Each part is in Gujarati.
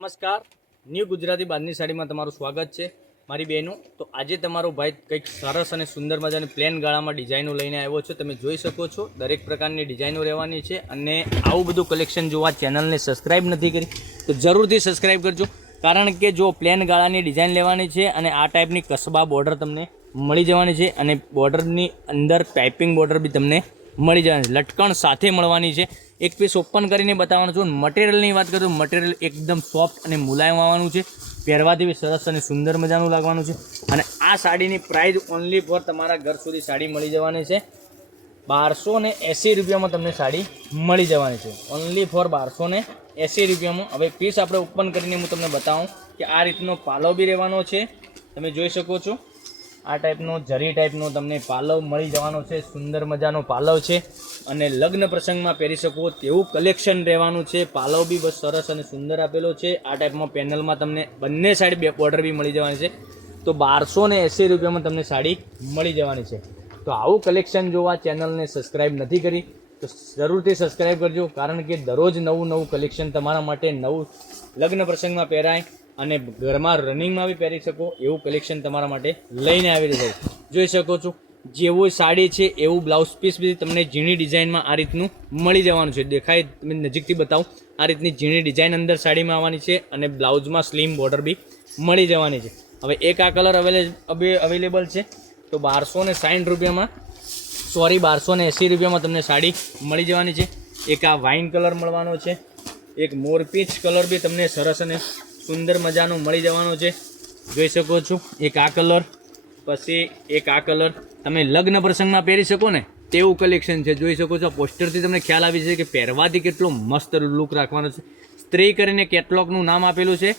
નમસ્કાર, ન્યૂ ગુજરાતી બાંધણી સાડીમાં તમારું સ્વાગત છે મારી બહેનો. તો આજે તમારો ભાઈ કંઈક સરસ અને સુંદર મજાની પ્લેન ગાળામાં ડિઝાઇનો લઈને આવ્યો છે. તમે જોઈ શકો છો દરેક પ્રકારની ડિઝાઇનો રહેવાની છે. અને આવું બધું કલેક્શન જોવા ચેનલને સબસ્ક્રાઈબ નથી કરી તો જરૂરથી સબસ્ક્રાઈબ કરજો, કારણ કે જો પ્લેન ગાળાની ડિઝાઇન લેવાની છે અને આ ટાઈપની કસબા બોર્ડર તમને મળી જવાની છે અને બોર્ડરની અંદર પાઇપિંગ બોર્ડર બી તમને મળી જવાની છે, લટકણ સાથે મળવાની છે. એક પીસ ઓપન કરીને બતાવવાનું છું. મટીરિયલની વાત કરું તો મટીરિયલ એકદમ સોફ્ટ અને મુલાયમ આવવાનું છે. પહેરવાથી બી સરસ અને સુંદર મજાનું લાગવાનું છે. અને આ સાડીની પ્રાઇસ ઓનલી ફોર તમારા ઘર સુધી સાડી મળી જવાની છે 1280 રૂપિયામાં તમને સાડી મળી જવાની છે. ઓનલી ફોર 1280 રૂપિયામાં. હવે પીસ આપણે ઓપન કરીને હું તમને બતાવું કે આ રીતનો પાલો બી રહેવાનો છે. તમે જોઈ શકો છો આ ટાઈપનો જરી ટાઈપનો તમને પાલવ મળી જવાનો છે. સુંદર મજાનો પાલવ છે અને લગ્ન પ્રસંગમાં પહેરી શકો તેવું કલેક્શન રહેવાનું છે. પાલવ બી બસ સરસ અને સુંદર આપેલો છે. આ ટાઈપમાં પેનલમાં તમને બંને સાઈડ બે બોર્ડર બી મળી જવાની છે. તો 1280 રૂપિયામાં તમને સાડી મળી જવાની છે. તો આવું કલેક્શન જોવા ચેનલને સબસ્ક્રાઈબ નથી કરી તો જરૂરથી સબસ્ક્રાઈબ કરજો, કારણ કે દરરોજ નવું કલેક્શન તમારા માટે નવું લગ્ન પ્રસંગમાં પહેરાય અને ઘરમાં રનિંગમાં બી પહેરી શકો એવું કલેક્શન તમારા માટે લઈને આવી રહ્યું છે. જોઈ શકો છો જેવું સાડી છે એવું બ્લાઉઝ પીસ બી તમને ઝીણી ડિઝાઇનમાં આ રીતનું મળી જવાનું છે. દેખાય તમે નજીકથી બતાવું, આ રીતની ઝીણી ડિઝાઇન અંદર સાડીમાં આવવાની છે અને બ્લાઉઝમાં સ્લીમ બોર્ડર બી મળી જવાની છે. હવે એક આ કલર અવેલેબલ છે તો 1260 રૂપિયામાં 1280 રૂપિયામાં તમને સાડી મળી જવાની છે. એક આ વાઇન કલર મળવાનો છે. એક મોરપીંચ કલર બી તમને સરસ અને સુંદર મજાનો મળી જવાનો છે. જોઈ શકો છો એક આ કલર, પછી એક આ કલર તમે લગ્ન પ્રસંગમાં પહેરી શકો ને તેવું કલેક્શન છે. જોઈ શકો છો પોસ્ટરથી તમને ખ્યાલ આવી છે કે પહેરવાથી કેટલો મસ્ત લુક રાખવાનો છે. સ્ત્રી કરીને કેટલોગનું નામ આપેલું છે,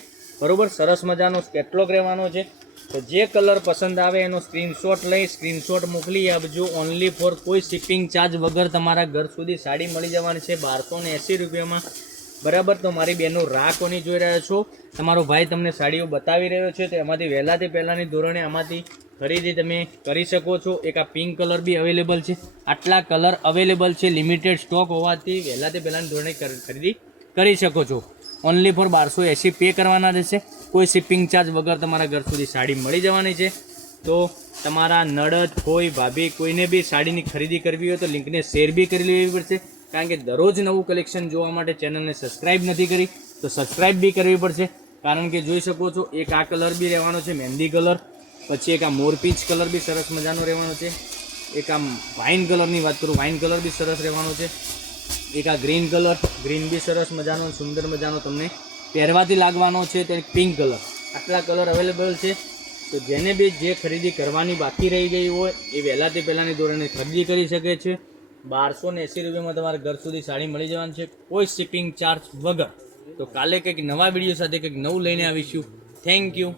બરોબર. સરસ મજાનો કેટલોગ રહેવાનો છે. તો જે કલર પસંદ આવે એનો સ્ક્રીનશોટ મોકલી આપજો. ઓનલી ફોર કોઈ શિપિંગ ચાર્જ વગર તમારા ઘર સુધી સાડી મળી જવાની છે 1280 રૂપિયામાં, બરાબર. તો મારી બહેનો રાહ કોની જોઈ રહ્યા છો? તમારો ભાઈ તમને સાડીઓ બતાવી રહ્યો છે તો એમાંથી વહેલાથી પહેલાંની ધોરણે આમાંથી ખરીદી તમે કરી શકો છો. એક આ પિંક કલર બી અવેલેબલ છે. આટલા કલર અવેલેબલ છે, લિમિટેડ સ્ટોક હોવાથી વહેલાથી પહેલાંની ધોરણે ખરીદી કરી શકો છો. ઓનલી ફોર 1280 પે કરવાના રહેશે. કોઈ શિપિંગ ચાર્જ વગર તમારા ઘર સુધી સાડી મળી જવાની છે. તો તમારા નડદ કોઈ ભાભી કોઈને બી સાડીની ખરીદી કરવી હોય તો લિંકને શેર બી કરી લેવી પડશે, કારણ કે દરરોજ નવું કલેક્શન જોવા માટે ચેનલને સબસ્ક્રાઈબ નથી કરી તો સબસ્ક્રાઈબ બી કરવી પડશે. કારણ કે જોઈ શકો છો એક આ કલર બી રહેવાનો છે મહેંદી કલર, પછી એક આ મોરપીંચ કલર બી સરસ મજાનો રહેવાનો છે. એક આ વાઇન કલરની વાત કરું, વાઇન કલર બી સરસ રહેવાનો છે. એક આ ગ્રીન કલર, ગ્રીન બી સરસ મજાનો સુંદર મજાનો તમને પહેરવાથી લાગવાનો છે. તો એક પિંક કલર, આટલા કલર અવેલેબલ છે. તો જેને બી જે ખરીદી કરવાની બાકી રહી ગઈ હોય એ વહેલાથી પહેલાંની ધોરણે ખરીદી કરી શકે છે. 1280 રૂપિયામાં તમારા ઘર સુધી સાડી મળી જવાની છે કોઈ શિપિંગ ચાર્જ વગર. તો કાલે કંઈક નવા વિડીયો સાથે કંઈક નવું લઈને આવીશું. Thank you.